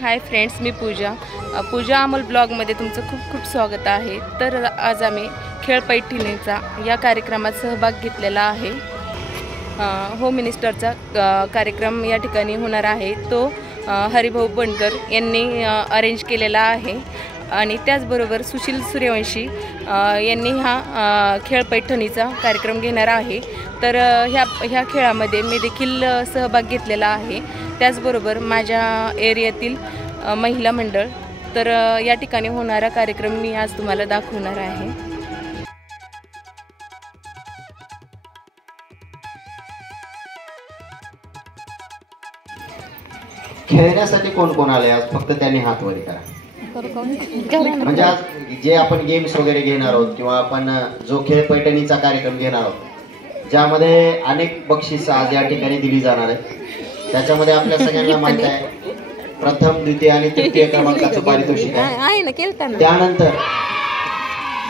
Hi friends, मी पूजा अमोल ब्लॉगमध्ये तुमचं खूप खूप स्वागत आहे। तर आज आम्ही खेळ पैठणीचा या कार्यक्रमात सहभाग घेतलेला आहे। होम मिनिस्टरचा कार्यक्रम या ठिकाणी होणार आहे। तो हरिभाऊ बनकर यांनी अरेंज केलेला आहे आणि त्याचबरोबर सुशील सूर्यवंशी यांनी हा खेळ पैठणीचा कार्यक्रम घेणार आहे। तर ह्या खेळामध्ये मी देखील सहभाग घेतलेला आहे। त्याचबरोबर माझ्या एरियातील महिला मंडळ। तर या ठिकाणी होणारा कार्यक्रम मी आज तुम्हाला दाखवणार आहे। खेळण्यासाठी कोण कोण आले आज? फक्त त्यांनी हात वर करा। म्हणजे आज जे आपण गेम्स वगैरे घेणार आहोत किंवा आपण जो खेळ पैठणीचा कार्यक्रम घेणार आहोत, ज्यामध्ये अनेक बक्षीस आज या ठिकाणी दिली जाणार आहे, त्याच्यामध्ये आपल्या सगळ्यांना माहित आहे प्रथम, द्वितीय आणि तृतीय क्रमांकाचं पारितोषिक आहे। त्यानंतर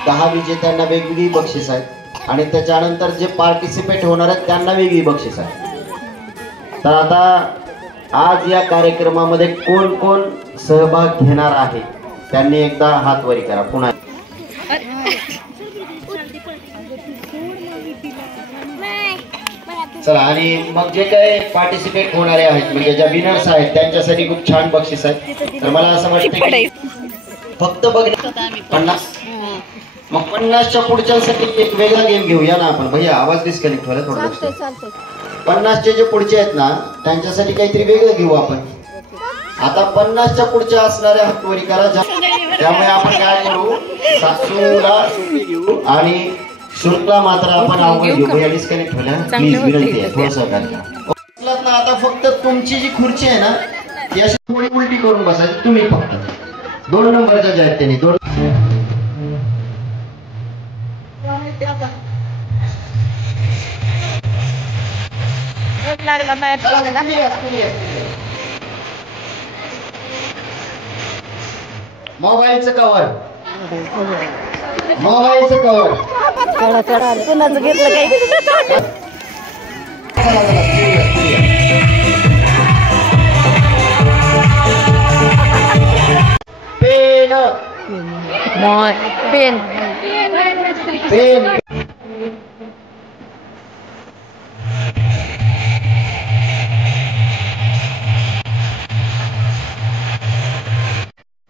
10 विजेत्यांना वेगवेगळी बक्षीस आहेत आणि त्याच्यानंतर जे पार्टिसिपेट होणार आहेत त्यांना वेगळी बक्षीस आहे। तर आता आज या कार्यक्रमामध्ये कोण कोण सहभाग घेणार आहे त्यांनी एकदा हात वरी करा पुन्हा। चला, आणि मग जे काही पार्टिसिपेट होणारे आहेत म्हणजे ज्या विनर्स आहेत त्यांच्यासाठी खूप छान बक्षीस आहेत। तर मला असं वाटतं की फक्त बघ 50, मग 50च्या पुढच्यासाठी एक वेगळा गेम घेऊया ना आपण। भैया आवाज डिस्कनेक्ट व्हायला थोडं। 50चे जे पुढचे आहेत ना त्यांच्यासाठी काहीतरी वेगळं घेऊ आपण। आता 50च्या पुढच्या असणाऱ्या हातवरी करा। त्यामुळे आपण काय करू, सासूला घेऊ आणि शुल्कला मात्र आपण अवघड घेऊ। भैया डिस्कनेक्ट व्हायला प्लीज विनंती आहे, थोडं सहकार्य करा ना। आता फक्त तुमची जी खुर्ची आहे ना ती अशी थोडी उलटी करून बसायची तुम्ही। फक्त 2 नंबरच्या ज्या आहेत त्यांनी 2 मोबाईलचं कव्हर, मोबाईलचं कव्हर कुणाचं घेतलं काही पेन, पेन पेन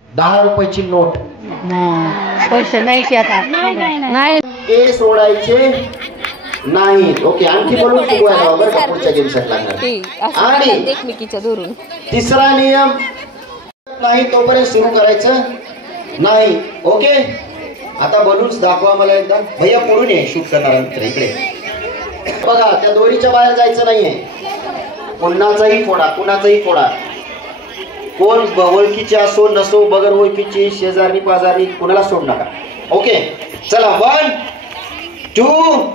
10 रुपयाची नोट। पैसे नाही की आता नाही ए सोडायचे नाही। ओके, आणखी बोलून शिकवायला बरं का पुढच्या गेमसाठी लागणार। आणि एकमेकीच्या दुरून तिसरा नियम नाही तोपर्यंत सुरू करायचं नाही। ओके, आता बलून्स दाखवा मला एकदा। भैया पळून ये, शूट करणार मित्र इकडे बघा। त्या दोरीच्या बाहेर जायचं नाहीये। कुणाचाही फोडा, कुणाचाही फोडा, कोण ओळखीचे असो नसो, बगर ओळखीची, शेजारी पाजारी, कुणाला सोड नका। ओके, चला 1 2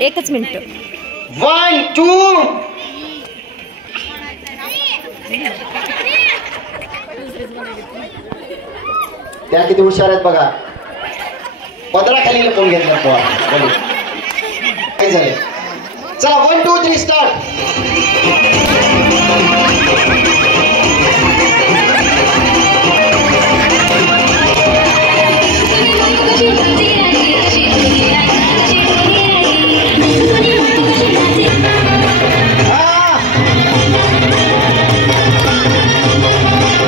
एकच मिनिट 1 2 त्या किती हुशार आहेत बघा। पदराखाली लपवून घेतलं काय झालं। चला 1 2 3 स्टार्ट।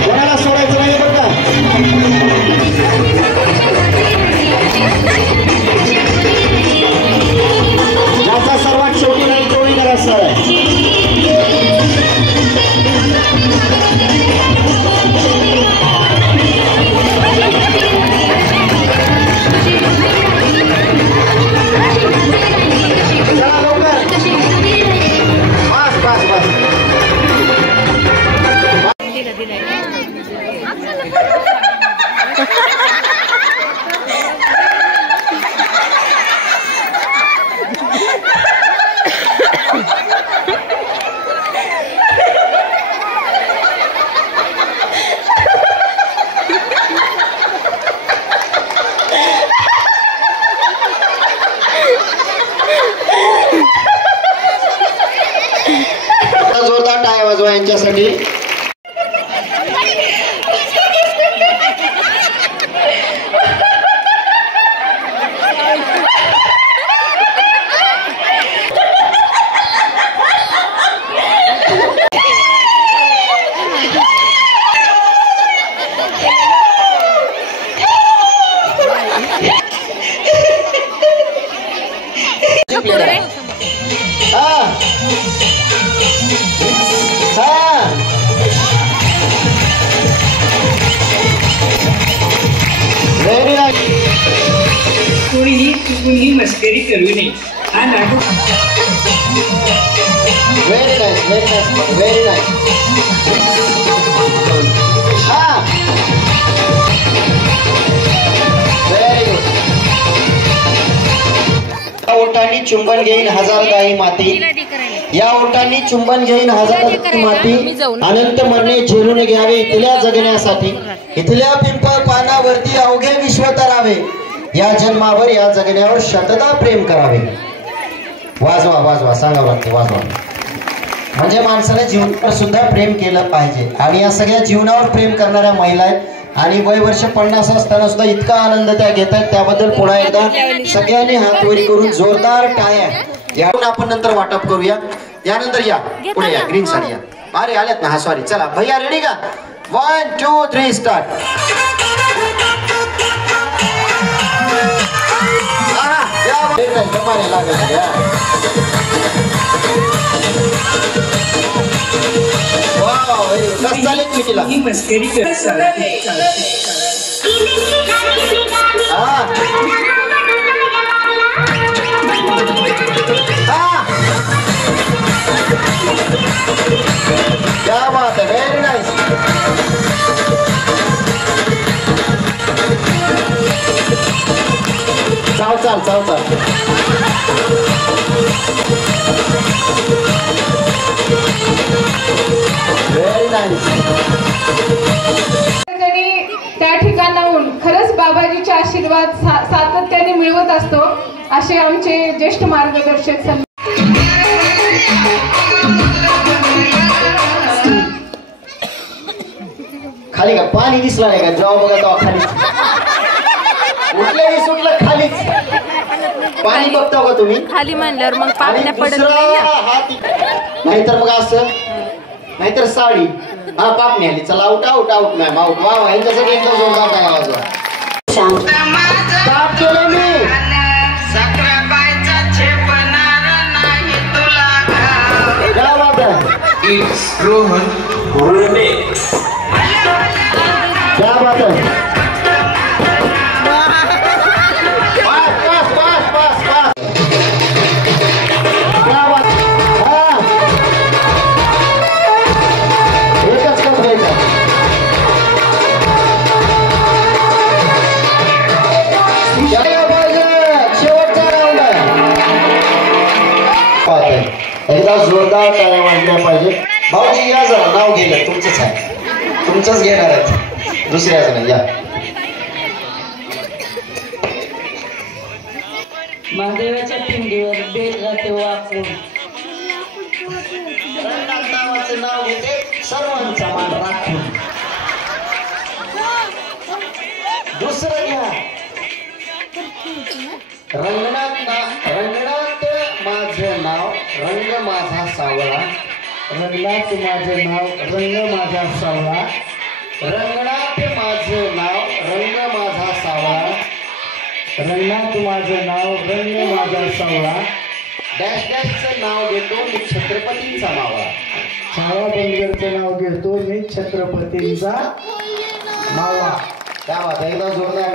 कोणाला सोडायचं नाही बरं का। ज्याचा सर्वात शेवटी नाही तो विनर असणार आहे। जोरदार टाळ्या वाजवा यांच्यासाठी। कोणीही चुकूनही मस्करी करू नये हा नाटक. Very nice, very nice, very nice. हा व्हेरी गुड. या ओठांनी चुंबन घेईन हजार दाई माती, या ओठांनी चुंबन घेईन हजार दाई माती, अनंत मरणे झेलून घ्यावे इथल्या जगण्यासाठी, इथल्या पिंपळ पानावरती अवघे विश्व तरावे, या जन्मावर या जगण्यावर शतदा प्रेम करावे. वाजवा वाजवा, सांगावं लागते वाजवा. म्हणजे माणसाने जीवनावर सुद्धा प्रेम केलं पाहिजे. आणि या सगळ्या जीवनावर प्रेम करणाऱ्या महिला आहेत आणि वय वर्ष 50 असताना सुद्धा इतका आनंद त्या घेत आहेत. त्याबद्दल पुन्हा एकदा सगळ्यांनी हातवरी करून जोरदार टाळ्या. यातून आपण नंतर वाटप करूया. यानंतर या पुढे या, ग्रीन साडी या. अरे आल्यात ना, हा सॉरी. चला भैया रेडी का? 1 2 3 स्टार्ट. ही मस्करी कर चालते. क्या बात है, वेरी नाइस. चाल चाल चाल चाल. Very nice. त्या ठिकाणाहून खरंच बाबाजीचे आशीर्वाद सातत्याने मिळवत असतो, असे आमचे ज्येष्ठ मार्गदर्शक. खाली का पाणी दिसलं नाही का? जेव्हा बघा तेव्हा खाली उठलं सुटलं खालीच. पाणी बघता का तुम्ही? खाली म्हणल्यावर मग पाणी पडत नाहीतर मग असं, नाहीतर साडी. हा पापणी आली. चला out out out ma'am out. वा वा, यांच्यासाठी एकदम जोरदार काय आवाज. स्टार्ट केलं मी. क्या बात है, रोहन बोलणे. क्या बात है. Pass pass pass pass pass. क्या बात. हा एकच कप घ्यायचा. शेवटचा राऊंड आहे. एकदा जोरदार टाळ्या वाजल्या पाहिजे. भाऊजी या जरा, नाव गेलं तुमचंच आहे, तुमचंच घेणार आहेत, दुसऱ्याच नाही. या महादेवाच्या पिंडीवर बेलगाते वाकून नावाचं नाव घेते, सर्वांचा मान राखून. दुसरं घ्या. रंगणात माझं नाव, रंग माझा सावळा. रंगणात माझं नाव, रंग माझा सावळा. रंगणात माझं नाव, रंग माझा सावळा. रंगणात माझं नाव, रंग माझा सावळा. डॅश डॅशचं नाव घेतो मी, छत्रपतींचा मावळा. छाया बंदरचं नाव घेतो मी, छत्रपतींचा मावळा. त्या एकदा जोरदार.